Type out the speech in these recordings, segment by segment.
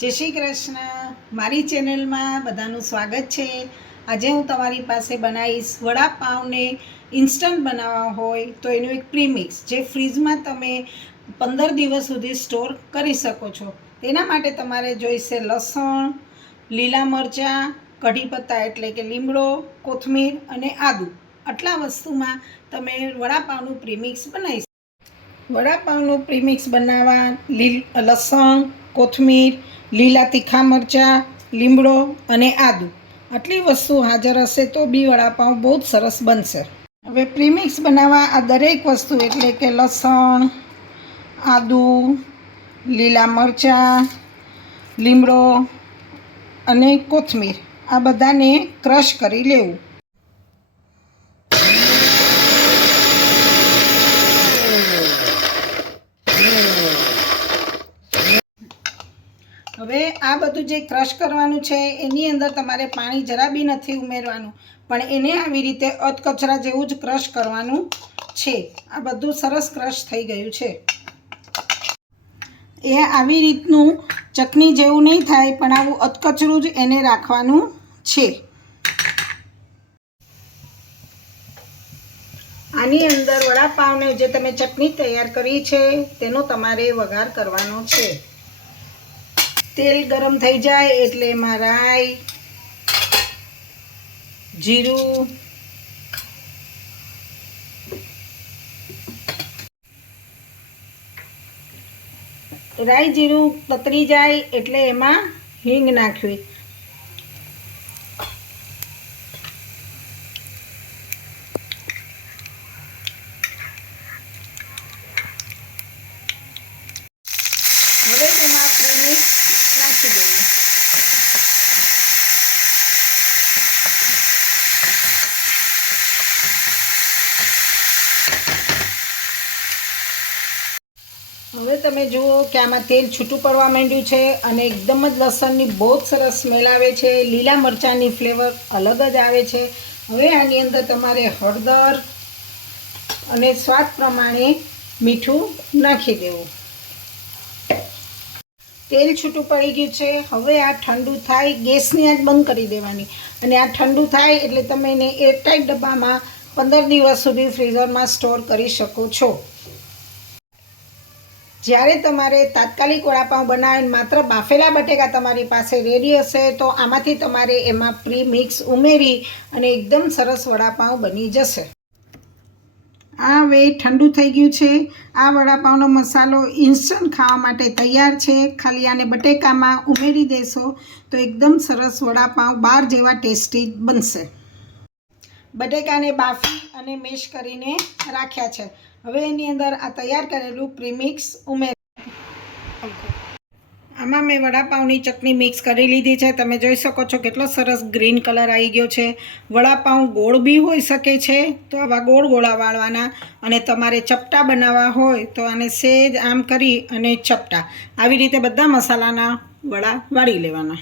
જય શ્રી કૃષ્ણ. મારી ચેનલમાં બધાનું સ્વાગત છે. આજે હું તમારી પાસે બનાવીશ વડાપાઉંને ઇન્સ્ટન્ટ બનાવવા હોય તો એનું એક પ્રીમિક્સ જે ફ્રીજમાં તમે 15 દિવસ સુધી સ્ટોર કરી શકો છો. તેના માટે તમારે જોઈશે લસણ, લીલા મરચાં, કઢી પત્તા એટલે કે લીમડો, કોથમીર અને આદું. આટલા વસ્તુમાં તમે વડાપાઉંનું પ્રીમિક્સ બનાવી શકો. વડાપાઉંનું પ્રીમિક્સ બનાવવા લસણ, કોથમીર, લીલા તીખા મરચાં, લીમડો અને આદું આટલી વસ્તુ હાજર હશે તો બી વડાપાઉં બહુ જ સરસ બનશે. હવે પ્રીમિક્સ બનાવવા આ દરેક વસ્તુ એટલે કે લસણ, આદું, લીલા મરચાં, લીમડો અને કોથમીર આ બધાને ક્રશ કરી લેવું. હવે આ બધું જે ક્રશ કરવાનું છે એની અંદર તમારે પાણી જરા બી નથી ઉમેરવાનું, પણ એને આવી રીતે અધકચરા જેવું જ ક્રશ કરવાનું છે. આ બધું સરસ ક્રશ થઈ ગયું છે. એ આવી રીતનું ચટણી જેવું નહીં થાય, પણ આવું અધકચરું જ એને રાખવાનું છે. આની અંદર વડાપાઉંને જે તમે ચટણી તૈયાર કરી છે તેનો તમારે વઘાર કરવાનો છે. તેલ ગરમ થઈ જાય એટલે એમાં રાઈ, જીરું, રાઈ જીરું તતરી જાય એટલે એમાં હિંગ નાખવી. હવે એમાં પ્રીમિક્સ નાખી દેવું. હવે તમે જુઓ કે આમાં તેલ છૂટું પડવા માંડ્યું છે અને એકદમ જ લસણની બહુ જ સરસ સ્મેલ આવે છે. લીલા મરચાંની ફ્લેવર અલગ જ આવે છે. હવે આની અંદર તમારે હળદર અને સ્વાદ પ્રમાણે મીઠું નાખી દેવું. તેલ છૂટું પડી ગયું છે. હવે આ ઠંડુ થાય, ગેસની આંચ બંધ કરી દેવાની અને આ ઠંડુ થાય એટલે તમે એને એરટાઈટ ડબ્બામાં 15 દિવસ સુધી ફ્રીઝરમાં સ્ટોર કરી શકો છો. જ્યારે તમારે તાત્કાલિક વડાપાઉં બનાવીને માત્ર બાફેલા બટેકા તમારી પાસે રેડી હશે તો આમાંથી તમારે એમાં પ્રીમિક્સ ઉમેરી અને એકદમ સરસ વડાપાઉં બની જશે. આ હવે ઠંડુ થઈ ગયું છે. આ વડાપાઉંનો મસાલો ઇન્સ્ટન્ટ ખાવા માટે તૈયાર છે. ખાલી આને બટેકામાં ઉમેરી દેશો તો એકદમ સરસ વડાપાઉં બાર જેવા ટેસ્ટી બનશે. બટેકાને બાફી અને મેશ કરીને રાખ્યા છે. હવે એની અંદર આ તૈયાર કરેલું પ્રીમિક્સ આમાં મેં વડાપાઉંની ચટણી મિક્સ કરી લીધી છે. તમે જોઈ શકો છો કેટલો સરસ ગ્રીન કલર આવી ગયો છે. વડાપાઉં ગોળ બી હોઈ શકે છે તો આવા ગોળ ગોળા વાળવાના, અને તમારે ચપટા બનાવવા હોય તો આને સેજ આમ કરી અને ચપટા આવી રીતે બધા મસાલાના વડા વાળી લેવાના.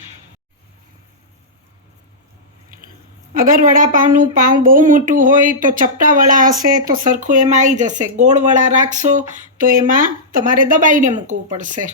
અગર વડાપાઉંનું પાઉં બહુ મોટું હોય તો ચપટા વડા હશે તો સરખું એમાં આવી જશે. ગોળ વડા રાખશો તો એમાં તમારે દબાઈને મૂકવું પડશે.